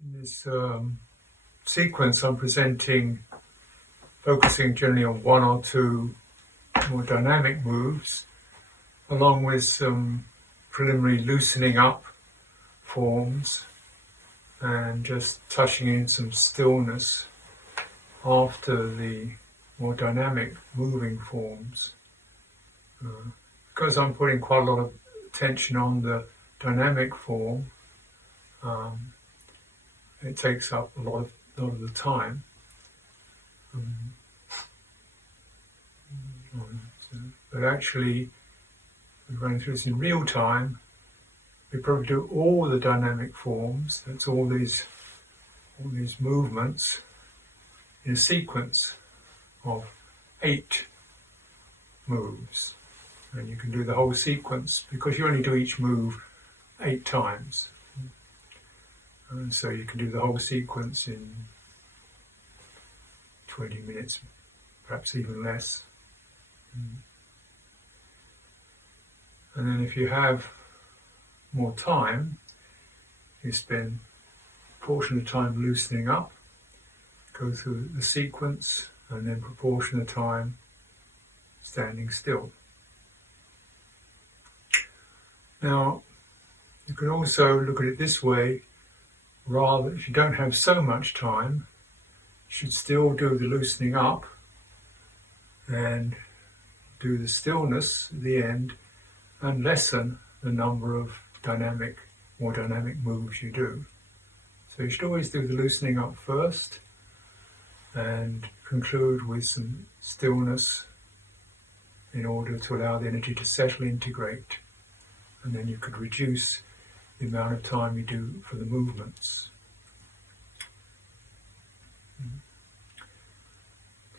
In this sequence, I'm focusing generally on one or two more dynamic moves, along with some preliminary loosening up forms, and just touching in some stillness after the more dynamic moving forms. Because I'm putting quite a lot of attention on the dynamic form, it takes up a lot of the time. But actually, running through this in real time, we probably do all the dynamic forms. That's all these movements in a sequence of 8 moves, and you can do the whole sequence because you only do each move 8 times. And so you can do the whole sequence in 20 minutes, perhaps even less. And then if you have more time, you spend a portion of time loosening up, go through the sequence, and then proportion of time standing still. Now, you can also look at it this way. Rather, if you don't have so much time, you should still do the loosening up and do the stillness at the end and lessen the number of more dynamic moves you do. So you should always do the loosening up first and conclude with some stillness in order to allow the energy to settle, integrate, and then you could reduce the amount of time you do for the movements.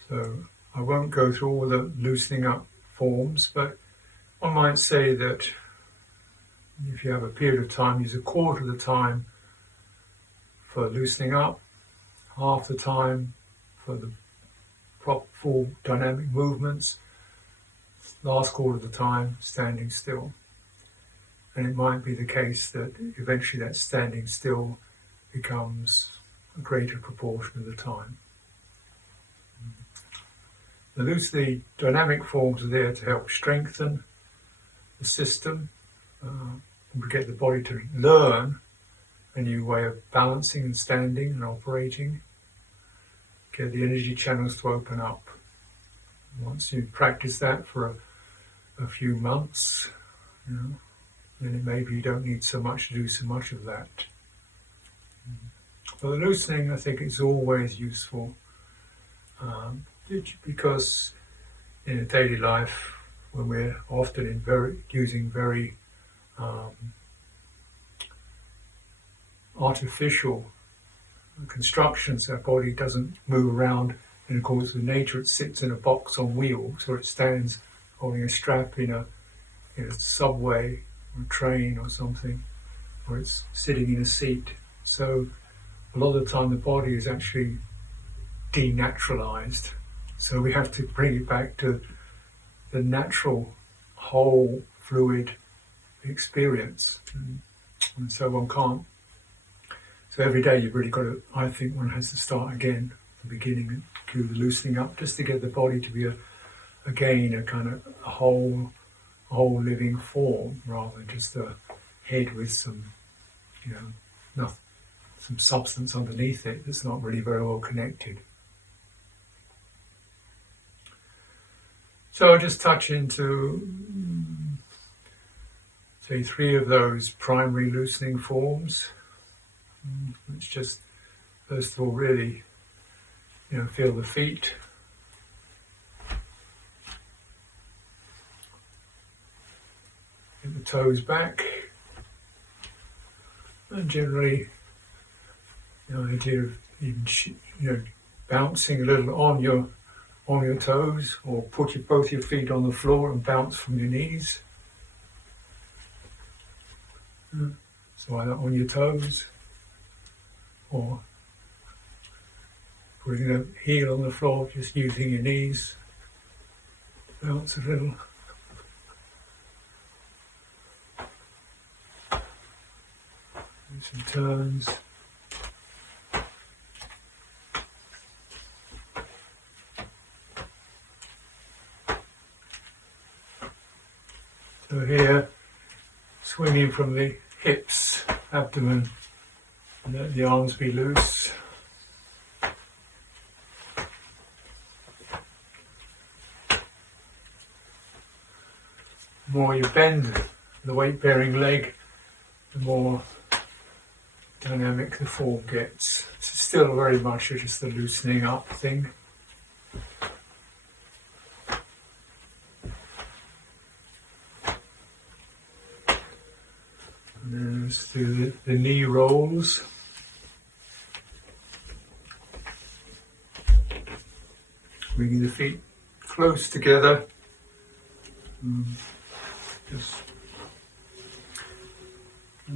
So I won't go through all the loosening up forms, but one might say that if you have a period of time, use a quarter of the time for loosening up, half the time for the full dynamic movements, last quarter of the time standing still. And it might be the case that eventually that standing still becomes a greater proportion of the time. The dynamic forms are there to help strengthen the system, and get the body to learn a new way of balancing and standing and operating, get the energy channels to open up. Once you practice that for a few months, then maybe you don't need so much to do so much of that. But the loosening, I think, is always useful, because in a daily life, when we're often using very artificial constructions, our body doesn't move around in accordance with nature. It sits in a box on wheels, or it stands holding a strap in a subway or a train or something, or it's sitting in a seat. So a lot of the time the body is actually denaturalized. So we have to bring it back to the natural, whole, fluid experience. And so one can't. So every day you've really got to, I think one has to start again at the beginning and do the loosening up, just to get the body to be again a kind of a whole living form, rather than just a head with some, some substance underneath it that's not really very well connected. So I'll just touch into, say, 3 of those primary loosening forms. It's just, first of all, really, feel the feet. Get the toes back. And generally, the idea of even, bouncing a little on your toes, or put both your feet on the floor and bounce from your knees. So either on your toes, or putting a heel on the floor, just using your knees, bounce a little. Do some turns. coming from the hips, abdomen, and let the arms be loose. The more you bend the weight-bearing leg, the more dynamic the form gets. It's still very much just the loosening up thing. And then let's do the knee rolls. Bringing the feet close together. Just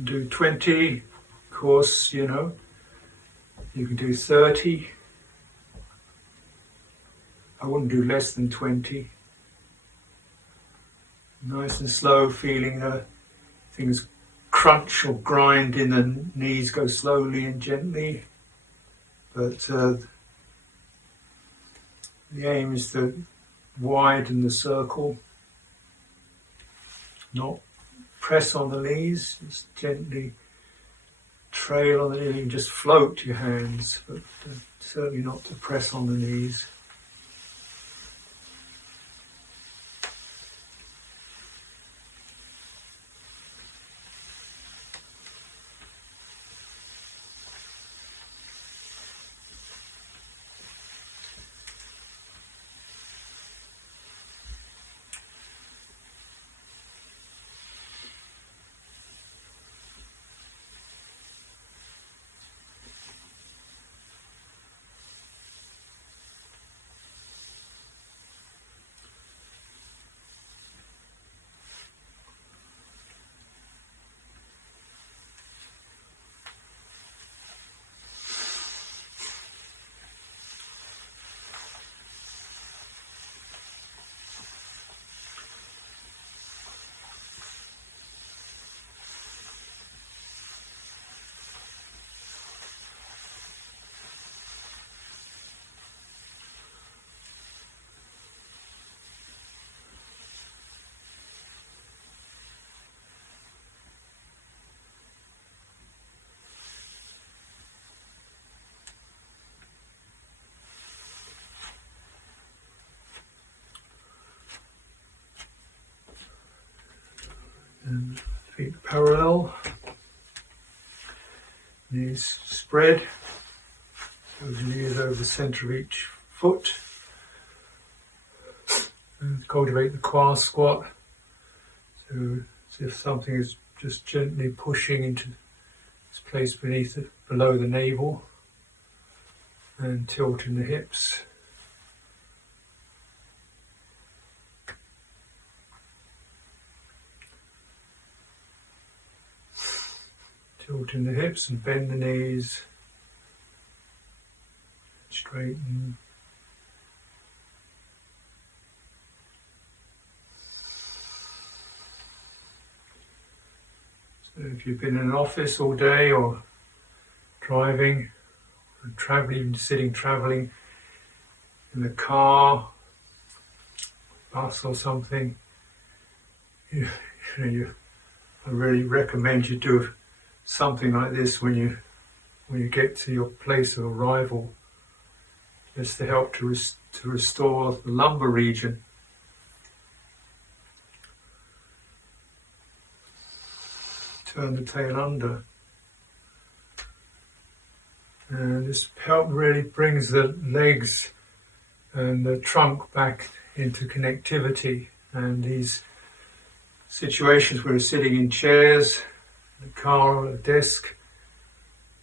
do 20. Of course, you can do 30. I wouldn't do less than 20. Nice and slow, feeling things crunch or grind in the knees, go slowly and gently. But the aim is to widen the circle, not press on the knees, just gently trail on the knees. You can just float your hands, but certainly not to press on the knees. And feet parallel, knees spread, so the knees over the centre of each foot. And cultivate the qua squat, so as if something is just gently pushing into its place below the navel, and tilting the hips. Tilting the hips and bend the knees, straighten. So if you've been in an office all day or driving, or traveling, traveling in a car, bus or something, I really recommend you do something like this when you get to your place of arrival, just to help to restore the lumbar region. Turn the tail under, and this help really brings the legs and the trunk back into connectivity. And these situations where we're sitting in chairs, a car or a desk,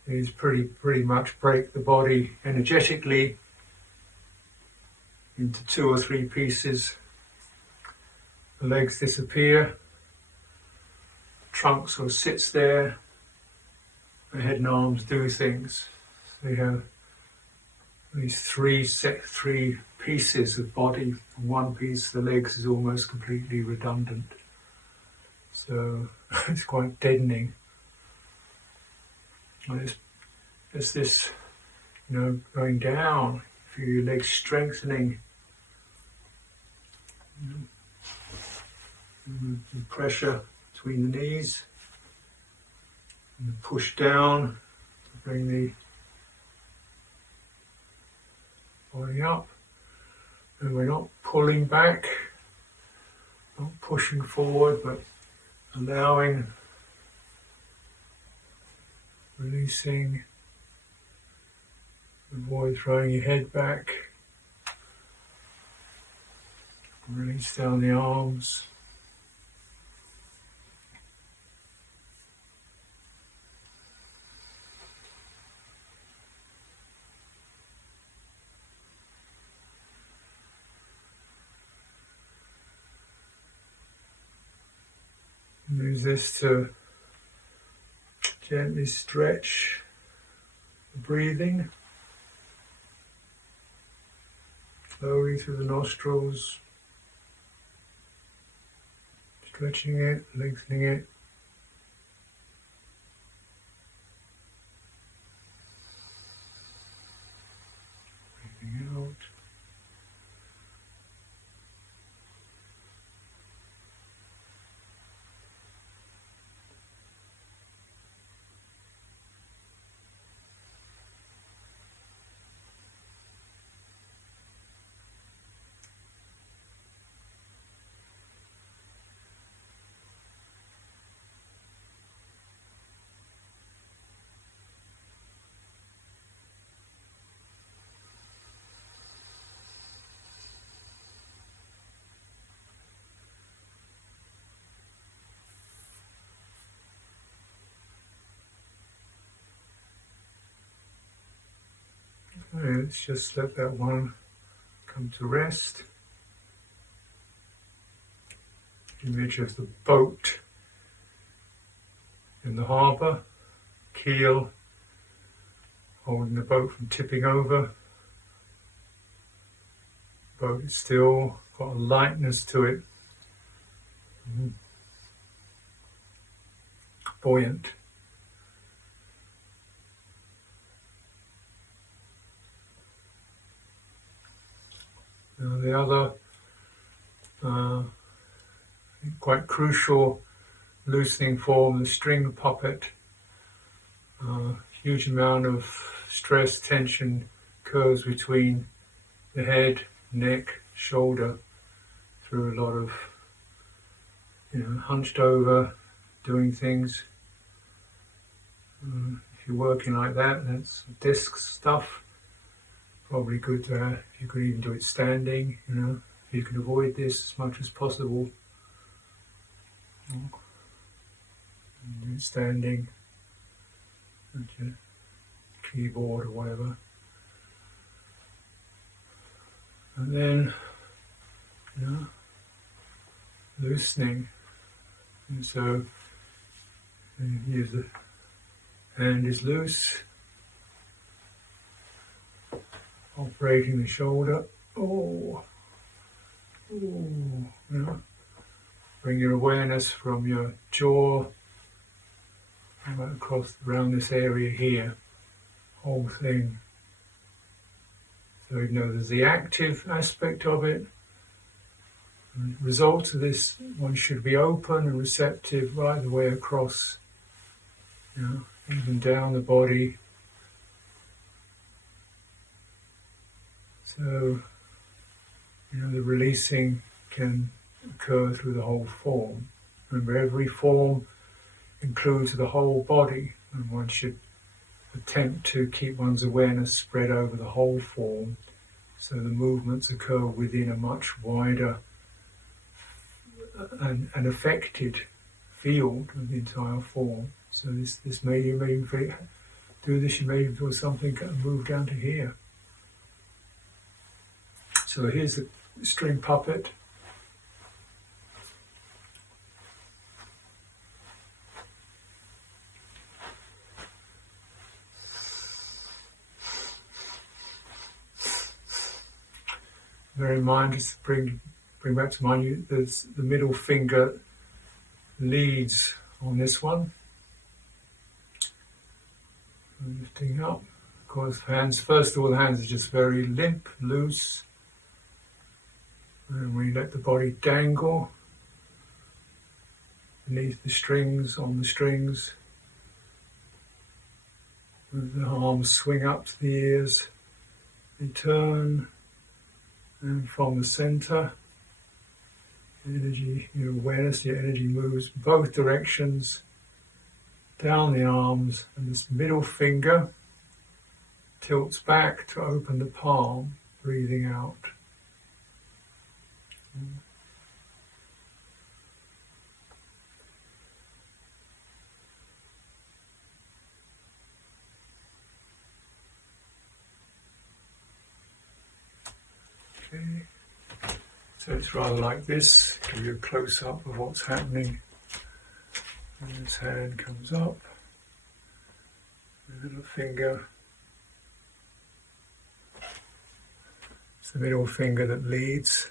is pretty much break the body energetically into 2 or 3 pieces. The legs disappear, trunk sort of sits there, the head and arms do things. So you have these 3 pieces of body. One piece, the legs, is almost completely redundant. So it's quite deadening. And it's this, going down, feel your legs strengthening. The pressure between the knees. And push down to bring the body up. And we're not pulling back, not pushing forward, but allowing, releasing. Avoid throwing your head back. Release down the arms. Use this to gently stretch the breathing, slowly through the nostrils, stretching it, lengthening it. Breathing out. Let's just let that one come to rest. Image of the boat in the harbour, keel, holding the boat from tipping over. Boat is still got a lightness to it, buoyant. Now the other quite crucial loosening form, the string puppet. Huge amount of stress, tension occurs between the head, neck, shoulder, through a lot of, hunched over, doing things. If you're working like that, that's disc stuff. Probably good to you could even do it standing, if you can avoid this as much as possible. Do it standing at your keyboard or whatever. And then, loosening. And so, use the hand is loose. Operating the shoulder. Bring your awareness from your jaw right across around this area here, whole thing. So there's the active aspect of it. The result of this, one should be open and receptive right the way across, even down the body. So, the releasing can occur through the whole form. Remember, every form includes the whole body, and one should attempt to keep one's awareness spread over the whole form, so the movements occur within a much wider and affected field of the entire form. So this may you may do this. You may even feel something move down to here. So here's the string puppet. Bear in mind, just bring back to mind, there's the middle finger leads on this one. Lifting up. Of course, hands, first of all, the hands are just very limp, loose. And we let the body dangle beneath the strings, on the strings. The arms swing up to the ears, return, and from the center, energy, your awareness, your energy moves both directions, down the arms, and this middle finger tilts back to open the palm, breathing out. Okay. So it's rather like this, give you a close-up of what's happening. And this hand comes up, the little finger, it's the middle finger that leads,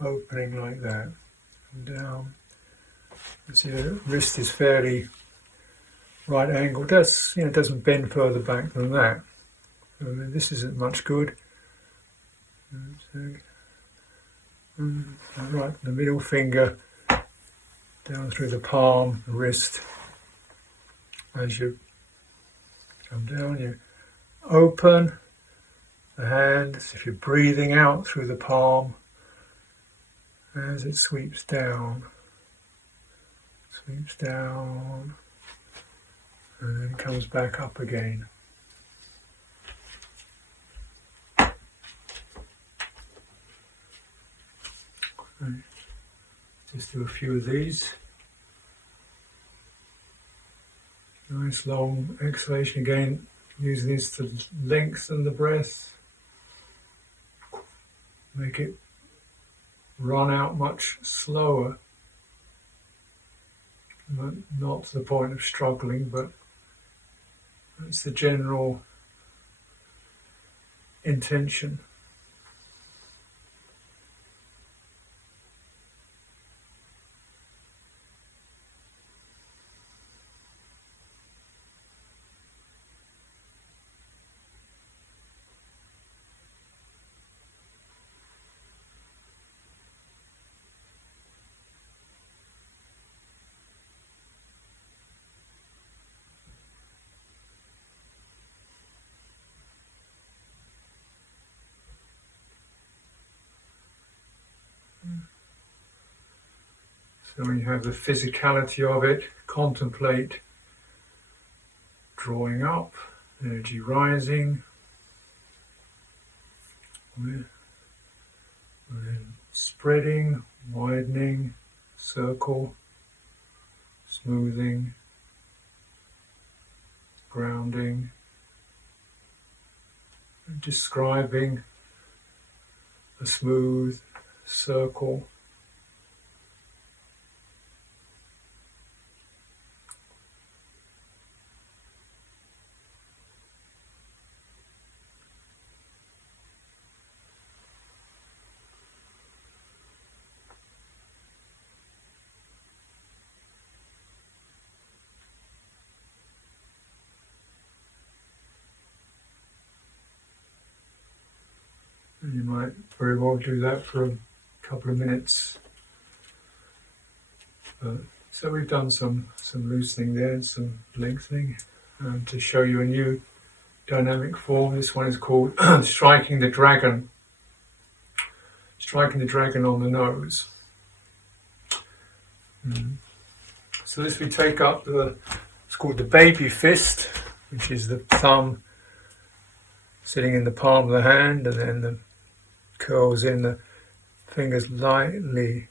opening like that, and down. You see the wrist is fairly right angled, doesn't bend further back than that. So this isn't much good. Right, the middle finger down through the palm, the wrist. As you come down, you open the hand as if you're breathing out through the palm as it sweeps down, and then comes back up again. Just do a few of these. Nice long exhalation again, using this to lengthen the breath, make it run out much slower, not to the point of struggling, but that's the general intention. So when you have the physicality of it, contemplate drawing up, energy rising, and then spreading, widening, circle, smoothing, grounding, and describing a smooth circle. And you might very well do that for a couple of minutes. So we've done some loosening there and some lengthening to show you a new dynamic form. This one is called striking the dragon. Striking the dragon on the nose. So this we take up it's called the baby fist, which is the thumb sitting in the palm of the hand, and then the curls in, the fingers lightly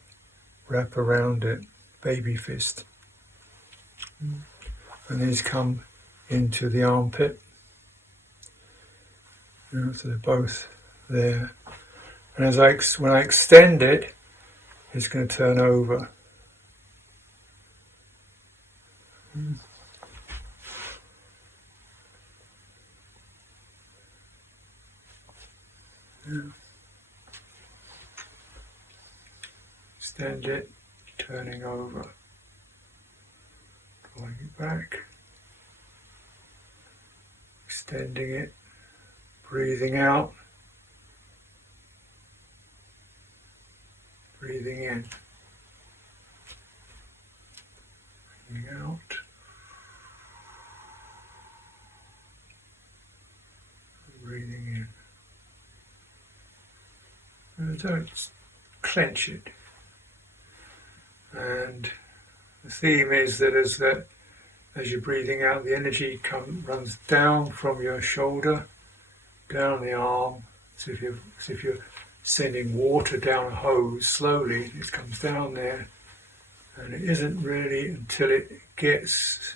wrap around it, baby fist. And these come into the armpit. So they're both there. And when I extend it, it's going to turn over. Extend it, turning over, drawing it back, extending it, breathing out, breathing in, breathing out. don't clench it. And the theme is that as you're breathing out, the energy runs down from your shoulder, down the arm, as if you're sending water down a hose slowly. It comes down there, and it isn't really until it gets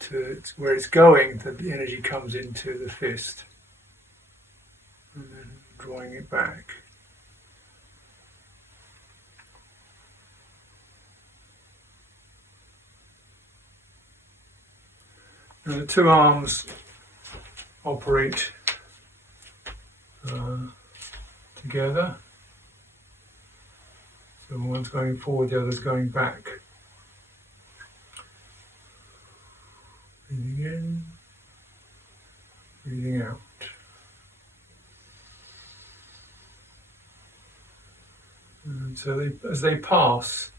to where it's going that the energy comes into the fist, and then drawing it back. Now the two arms operate together. So one's going forward, the other's going back. Breathing in, breathing out. And so as they pass,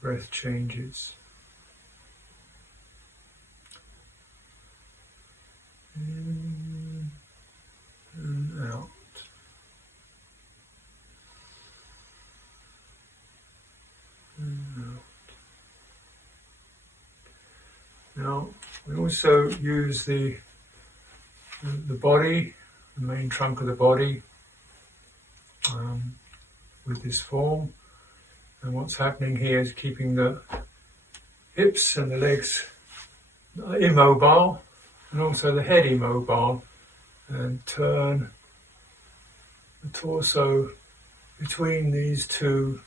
breath changes. In and out. And out. Now we also use the body, the main trunk of the body, with this form. And what's happening here is keeping the hips and the legs immobile, and also the head immobile, and turn the torso between these two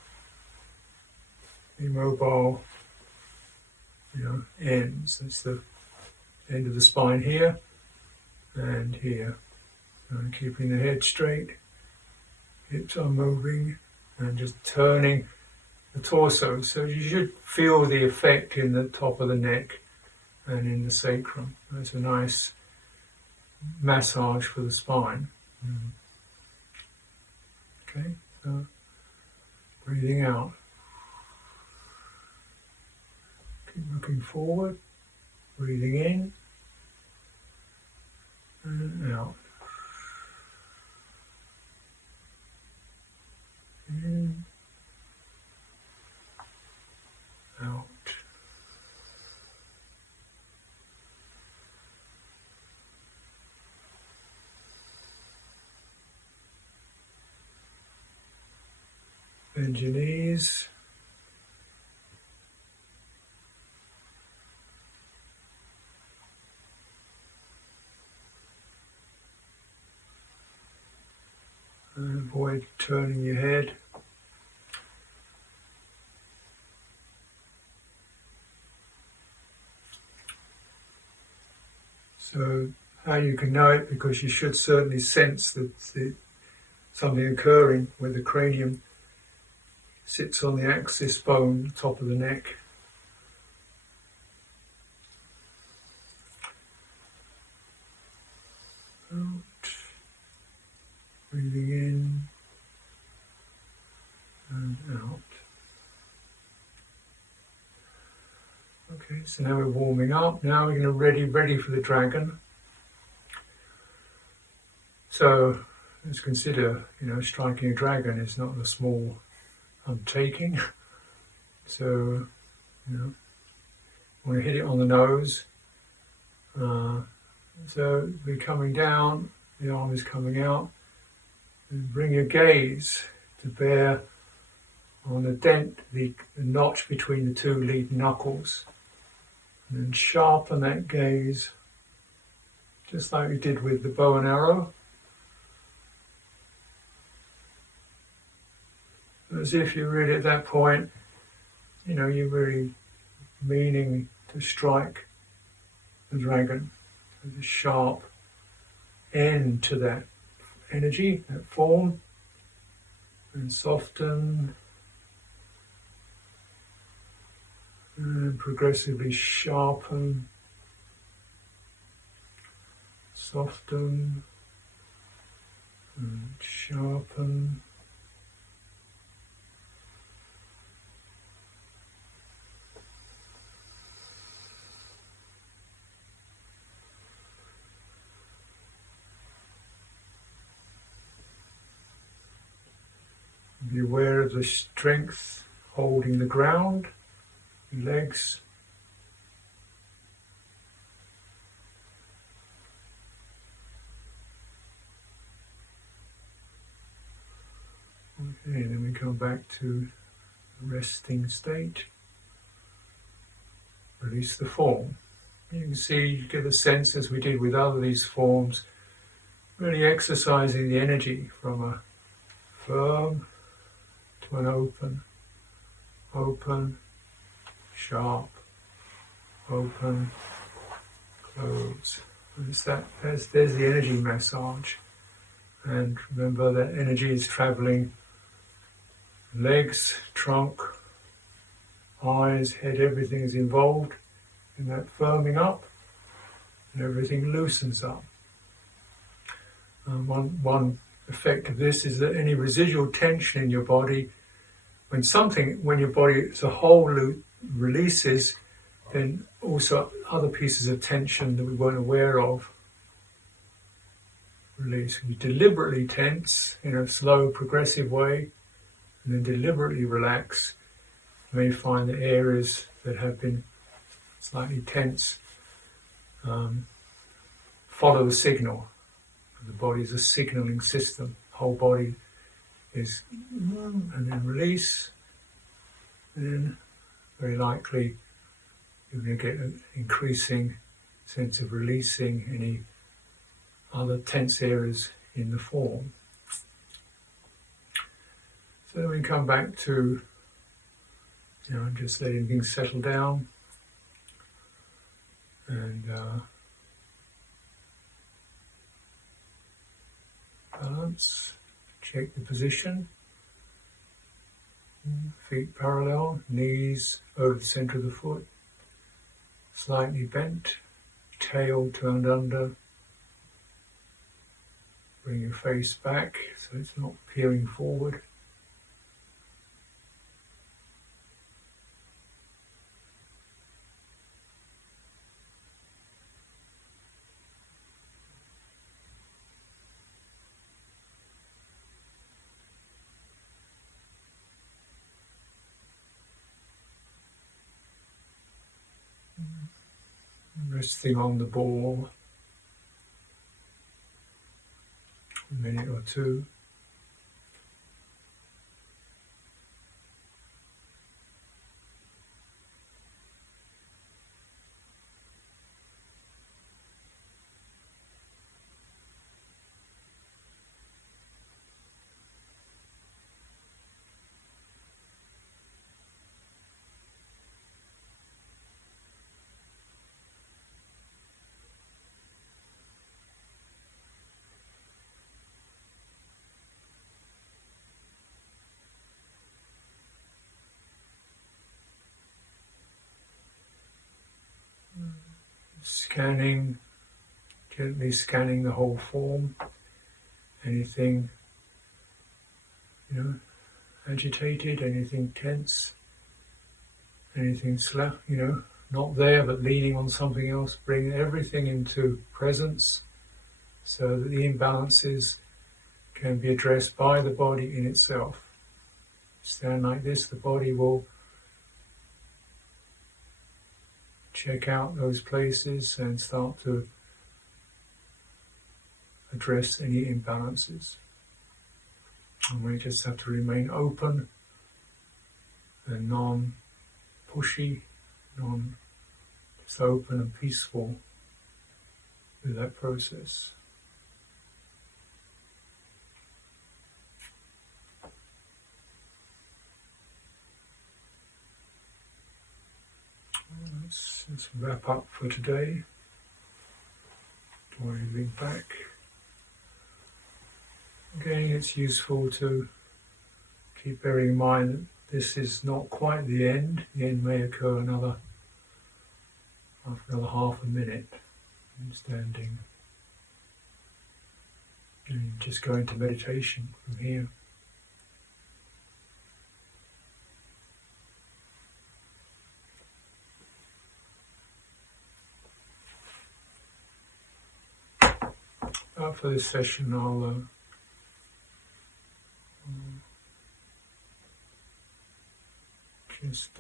immobile ends. That's the end of the spine here and here. And keeping the head straight, hips are moving, and just turning the torso. So you should feel the effect in the top of the neck and in the sacrum. That's a nice massage for the spine. Okay, so breathing out. Keep looking forward, breathing in and out. In, out. Bend your knees. And avoid turning your head. So how you can know it, because you should certainly sense that something occurring where the cranium sits on the axis bone, top of the neck. Out. Breathing in and out. Okay, so now we're warming up. Now we're going to ready for the dragon. So let's consider, striking a dragon is not a small undertaking. So, you want to hit it on the nose. So we're coming down, the arm is coming out, and bring your gaze to bear on the dent, the notch between the two lead knuckles, and then sharpen that gaze, just like we did with the bow and arrow, as if you're really at that point, you're really meaning to strike the dragon. There's a sharp end to that energy, that form, and soften, and progressively sharpen, soften, and sharpen. Be aware of the strength holding the ground, your legs. Okay, then we come back to the resting state. Release the form. You can see, you get a sense, as we did with other these forms, really exercising the energy from a firm to an open, sharp, open, close. And it's there's the energy massage. And remember that energy is travelling legs, trunk, eyes, head, everything is involved in that firming up, and everything loosens up. One effect of this is that any residual tension in your body, when your body as a whole releases, then also other pieces of tension that we weren't aware of release. You deliberately tense in a slow, progressive way, and then deliberately relax. You may find that areas that have been slightly tense follow the signal. The body is a signalling system. The whole body is, and then release, and then very likely you're going to get an increasing sense of releasing any other tense areas in the form. So then we come back to, just letting things settle down, and balance. Check the position. Feet parallel, knees over the centre of the foot, slightly bent, tail turned under. Bring your face back so it's not peering forward. Resting on the ball a minute or two. Scanning, gently scanning the whole form. Anything, agitated, anything tense, anything not there but leaning on something else. Bring everything into presence so that the imbalances can be addressed by the body in itself. Stand like this, the body will check out those places and start to address any imbalances. And we just have to remain open and non-pushy, just open and peaceful with that process. Let's wrap up for today. Moving back. Again, it's useful to keep bearing in mind that this is not quite the end. The end may occur another half a minute. Standing and just go into meditation from here. For this session, I'll just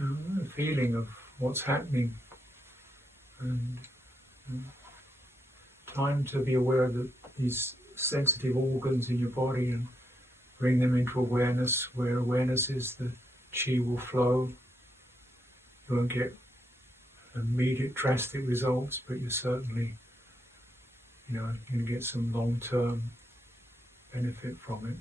a feeling of what's happening, and time to be aware that these sensitive organs in your body, and bring them into awareness. Where awareness is, the Qi will flow. You won't get immediate drastic results, but you're certainly, going to get some long-term benefit from it.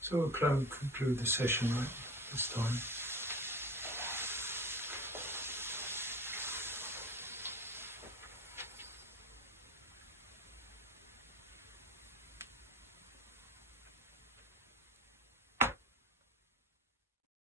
So we'll conclude the session right this time.